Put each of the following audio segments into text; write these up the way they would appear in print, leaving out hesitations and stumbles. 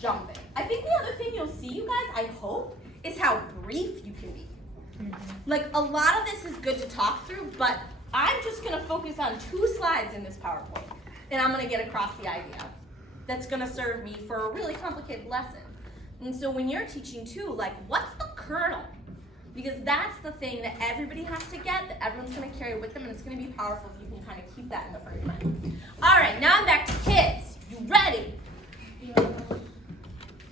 jumping. I think the other thing you'll see, you guys, I hope, is how brief you can be. Like, a lot of this is good to talk through, but I'm just gonna focus on 2 slides in this PowerPoint, and I'm gonna get across the idea. That's gonna serve me for a really complicated lesson. And so when you're teaching too, like, what's the kernel? Because that's the thing that everybody has to get, that everyone's gonna carry with them, and it's gonna be powerful if you can kind of keep that in the front of your mind. All right, now I'm back to kids. You ready?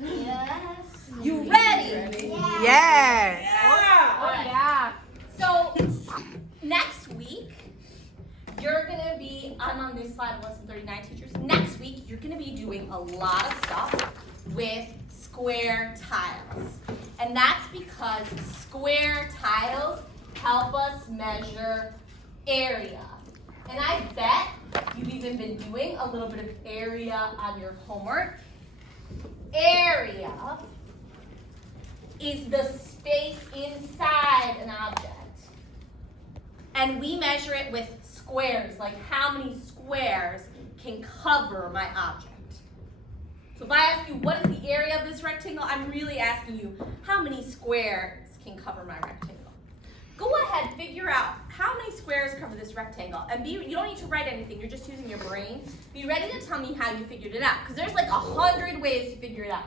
Yes. You ready? Yes. Yeah. Oh, yeah. So next week, you're gonna be, I'm on this slide of lesson 39 teachers. Next week, you're gonna be doing a lot of stuff with square tiles. And that's because square tiles help us measure area. And I bet you've even been doing a little bit of area on your homework. Area is the space inside an object. And we measure it with squares, like how many squares can cover my object. So if I ask you, what is the area of this rectangle, I'm really asking you, how many squares can cover my rectangle? Go ahead, figure out how many squares cover this rectangle. And you don't need to write anything, you're just using your brain. Be ready to tell me how you figured it out, because there's like 100 ways to figure it out.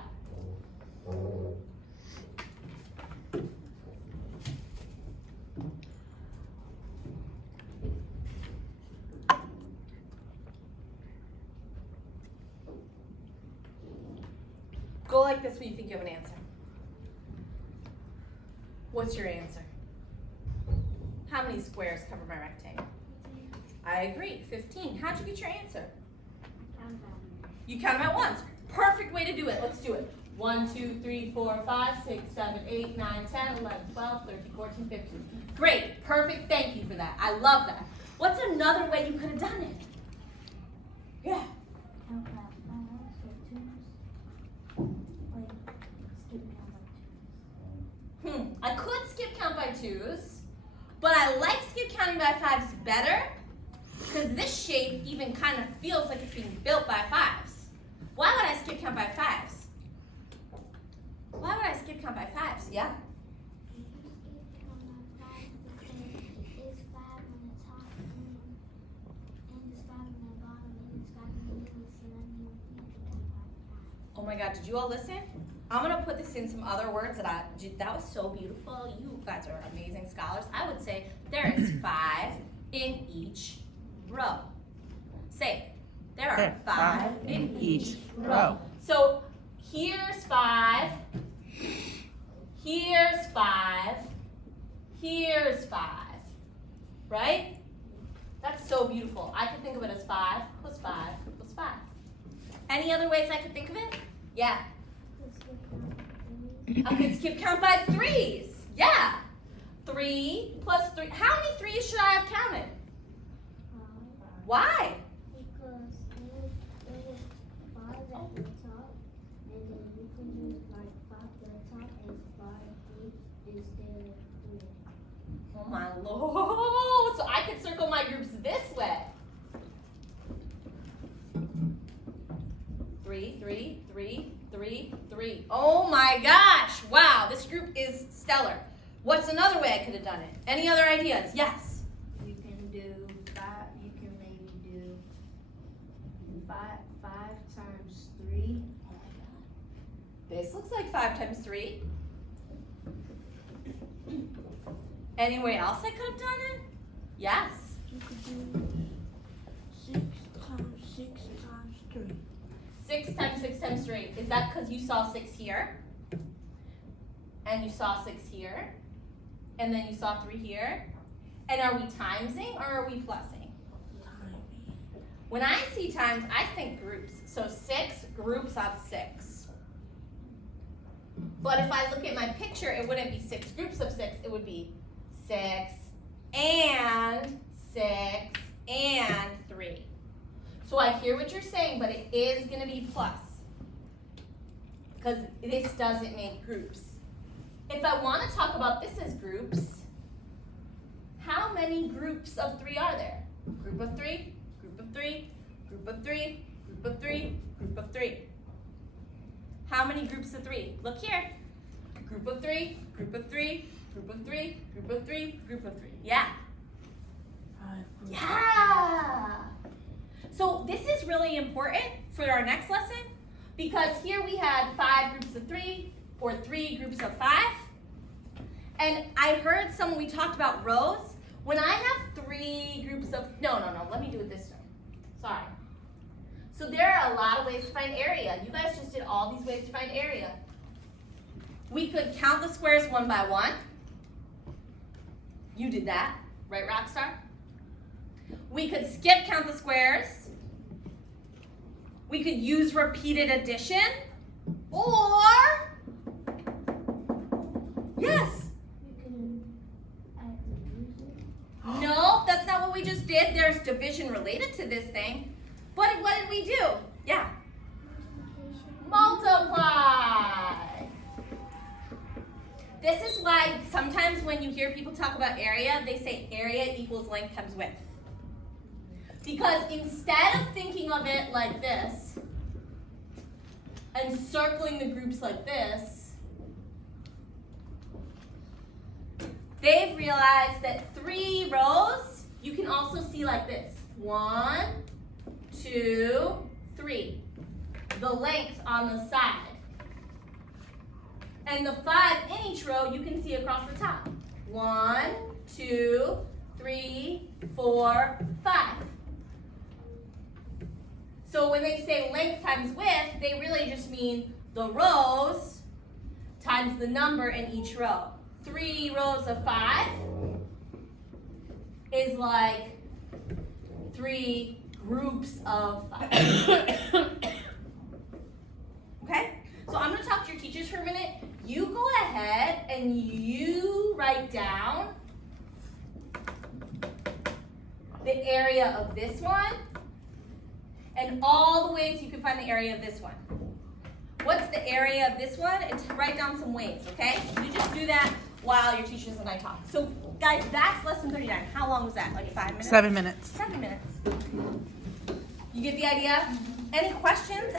Go like this when you think you have an answer. What's your answer? How many squares cover my rectangle? I agree, 15. How'd you get your answer? You count them at once. Perfect way to do it. Let's do it. 1, 2, 3, 4, 5, 6, 7, 8, 9, 10, 11, 12, 13, 14, 15. Great, perfect, thank you for that. I love that. What's another way you could have done it? Yeah. I could skip count by 2s, but I like skip counting by 5s better because this shape even kind of feels like it's being built by 5s. Why would I skip count by 5s? Why would I skip count by 5s? Yeah? Oh my God, did you all listen? I'm gonna put this in some other words that was so beautiful. You guys are amazing scholars. I would say there is 5 in each row. Say it. There are 5 in each row. So here's 5, here's 5, here's 5, right? That's so beautiful. I could think of it as 5 plus 5 plus 5. Any other ways I could think of it? Yeah. I could skip count by 3s. Yeah. 3 plus 3. How many 3s should I have counted? Why? Because there's 5 at the top, and then you can use like 5 at the top and 5 instead of 3. Oh my Lord. So I could circle my groups this way. 3, 3, 3, 3, 3. Oh my gosh. Wow, this group is stellar. What's another way I could have done it? Any other ideas? Yes. You can do 5, you can maybe do 5 times 3. This looks like 5 times 3. Any way else I could have done it? Yes. You could do 6 times 6 times 3. 6 times 6 times 3. Is that because you saw 6 here? And you saw 6 here? And then you saw 3 here? And are we timesing or are we plussing? When I see times, I think groups. So 6 groups of 6. But if I look at my picture, it wouldn't be 6 groups of 6. It would be 6 and 6 and 3. So I hear what you're saying, but it is going to be plus. Because this doesn't make groups. If I want to talk about this as groups, how many groups of 3 are there? Group of 3, group of 3, group of 3, group of 3, group of 3. How many groups of 3? Look here. Group of 3, group of 3, group of 3, group of 3, group of 3. Yeah. Yeah. So this is really important for our next lesson because here we had 5 groups of 3 or 3 groups of 5. And I heard when we talked about rows, when I have 3 groups of, no, let me do it this way. Sorry. So there are a lot of ways to find area. You guys just did all these ways to find area. We could count the squares one by one. You did that, right, Rockstar? We could skip count the squares. We could use repeated addition. Or, yes. You can add division. No, that's not what we just did. There's division related to this thing. But what did we do? Yeah. Multiply. This is why sometimes when you hear people talk about area, they say area equals length times width. Because instead of thinking of it like this and circling the groups like this, they've realized that 3 rows you can also see like this. 1, 2, 3. The length on the side. And the 5 in each row you can see across the top. 1, 2, 3, 4, 5. So when they say length times width, they really just mean the rows times the number in each row. 3 rows of 5 is like 3 groups of 5. Okay? So I'm going to talk to your teachers for a minute. You go ahead and you write down the area of this one and all the ways you can find the area of this one. What's the area of this one? And to write down some ways, okay? You just do that while your teachers and I talk. So guys, that's lesson 39. How long was that? Like 5 minutes? 7 minutes. 7 minutes. You get the idea? Any questions?